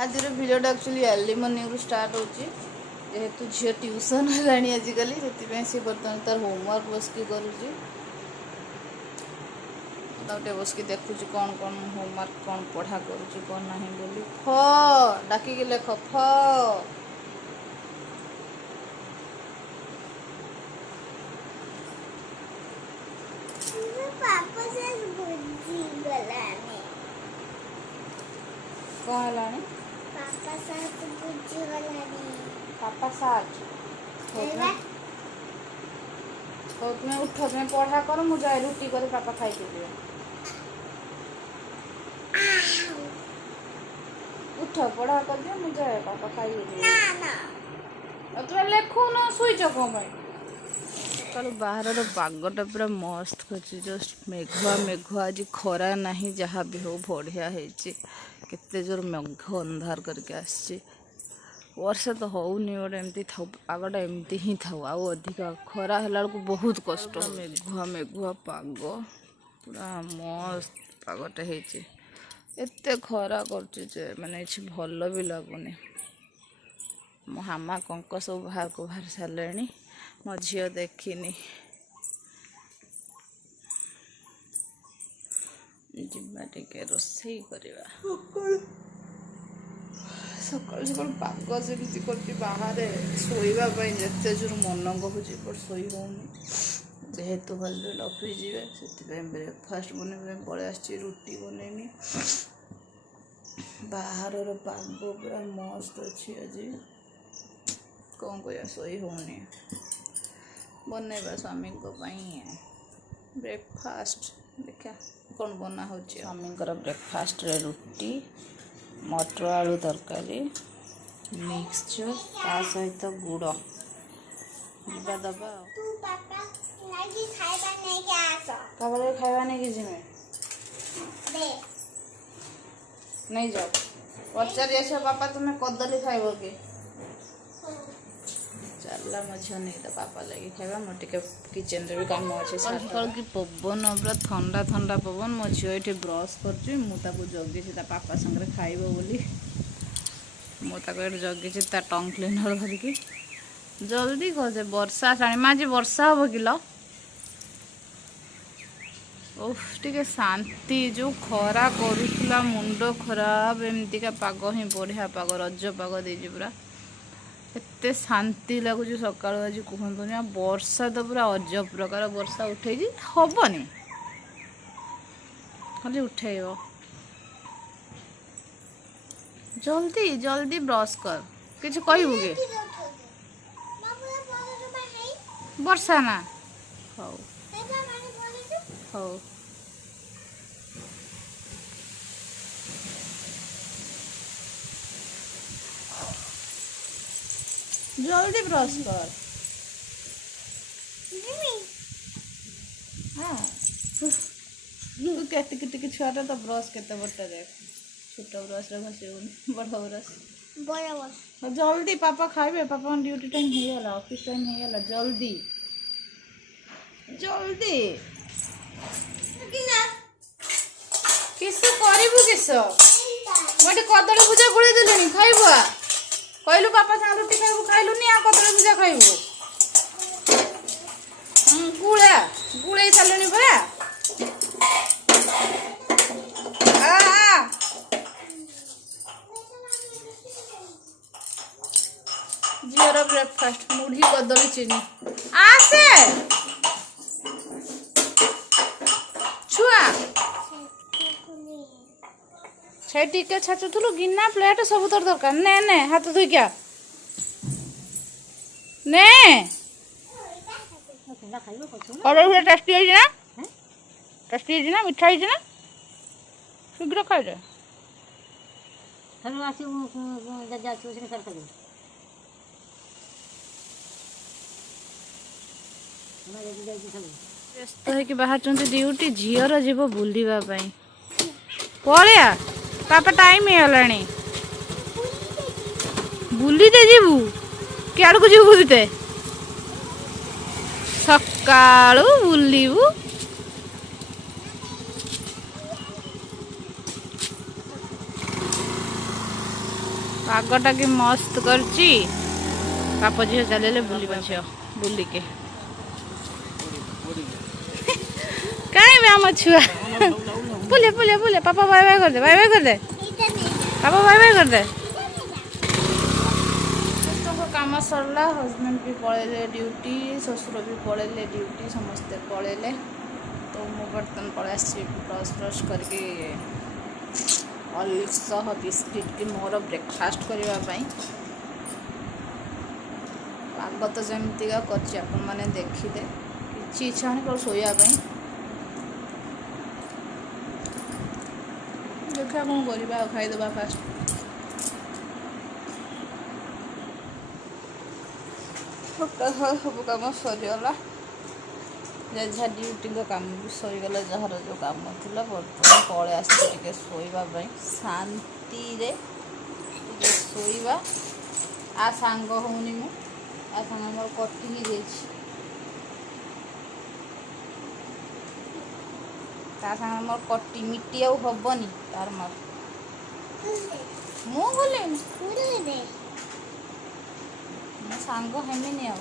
आज भिडियोटा actually early morning start होची जेहेतु झील ट्यूशन है आजिकल से बर्तमान तार होमवर्क बसकी करुँचे गोटे बसकी देखुची कौन कौन होमवर्क कौन पढ़ा करुँची कौन ना बोली फ डाकिकी लेख फ कौन है पापा साथ तो तुम्हें उठ तुम्हें पढ़ा कर मुझे जाए रुटी कर पापा खाई दिए उठ पढ़ा कर दियो मुझे जाए पापा खाई दिए तुम्हें लेखु न शुच कौन सकाल बाहर पागटा पूरा मस्त कर जस्ट मेघुआ मेघुआ आज खरा ना जहाँ भी हो बढ़िया केते जोर मेघ अंधार करके आसची वर्षा तो होनी गोटे एमती था पागटा एमती ही था आउ अधिका खरा है बहुत कष्ट मेघुआ मेघुआ पाग पूरा मस्त पागटे होते खरा कर माने भल भी लगुनि मो हामा कंक सब बाहर को बाहर सारे मो झील देखनी जिबा टिके रोसई करवा सकाल सकाल पाग से बाहर शोवाई जिते जोर मन कहूँ बट शोई होनी जेहेतु हजबैंड ऑफिस जीवे से ब्रेकफास्ट बन पलि आसी रुटी बनईनी बाहर पाग पूरा मस्त अच्छी आज कौन कह शोई होनी बनवा स्वामी ब्रेकफास्ट देखा कौन बना हो स्वामी ब्रेकफास्ट रे रुटी मटर आलू तरकारी मिक्सचर ता सहित गुड़ जीवा दबा खावा नहीं कि जिमे नहीं जाओ पचारि आस पापा तुम्हें कदली खाइब कि चलला मझे नहीं तो पापा लगे खावा मोटे किचन रे भी काम अच्छे सकाल की पवन पूरा ठंडा ठंडा पवन मो झील ये ब्रश कर जगी पापा संगे खाइब बोली मुझे जगी टंग क्लीनर धरिकी जल्दी कहे वर्षा आसानी माँ जी वर्षा हम कि ओफ टे शांति जो खरा करूला मुंड खराब एमती का पाग ही बढ़िया पाग रज पाग दे पूरा एते शांति लगुच सका आज कहतुनि वर्षा तो पूरा अजब प्रकार वर्षा उठे हेनी खाली उठेब जल्दी जल्दी ब्रश कर किछ कहबू के वर्षा ना हौ हौ जल्दी ब्रश कर हाँ तू कहते छुआटा तो ब्रश के बड़टा देख छोट ब्रश घस बड़ ब्रश जल्दी पापा खाइबे पापा ड्यूटी टाइम हो ऑफिस टाइम हो जल्दी जल्दी किस करू किस गोटे कदली पूजा गुड़ी देली खाइबा कहलु पापा साथ रुटी खाइबू खाइलुनि आ कदली पूजा खाइबू गुड़ा गुड़े सारे परा झीर ब्रेकफास्ट मुढ़ी कदली चीनी आसे छुआ से टिके छाचुलु गिना प्लेट सब तोर दरकार ने ने हाथ धोई क्या ने कदली टेस्टी है ना टेस्टी है ना मिठा है ना शीघ्र खाई दे व्यस्त है बाहर ड्यूटी झीर जीव बुलवा पलिया पापा टाइम है बुलीते जीवु क्या जीव बुलते सकाळु बुलू पागटा कि मस्त करची बाप झील चले बुल झील बुलिके कहीं आम छुआ बुले बुले बुले पापा बाय बाय कर दे बाय बाय कर दे पापा बाय बाय कर दे काम सरला हजबैंड भी पलैले ड्यूटी ससुर भी पलैले ड्यूटी समस्ते पलैले तो मु बर्तन पलै ब्रश ब्रश करके हॉर्लिक्स सह बिस्किट की मोर ब्रेकफास्ट करने पाग तो जमतीका कर देखिदे कि इच्छा नहीं शोवाई देखा कौन करवा खाईदे फास्ट सब कम सरीगला जहाँ ड्यूटी काम भी सरीगला जार जो कम था बर्तमान पलि आसके शोवाई शांति रे शोवा आ सांग होनी मु आ सांग मोर कटि ही जाइए ता सांग मोर कटि मिट्टी आउ हबनी तार मोर मु बोले सांग हेमिनी आ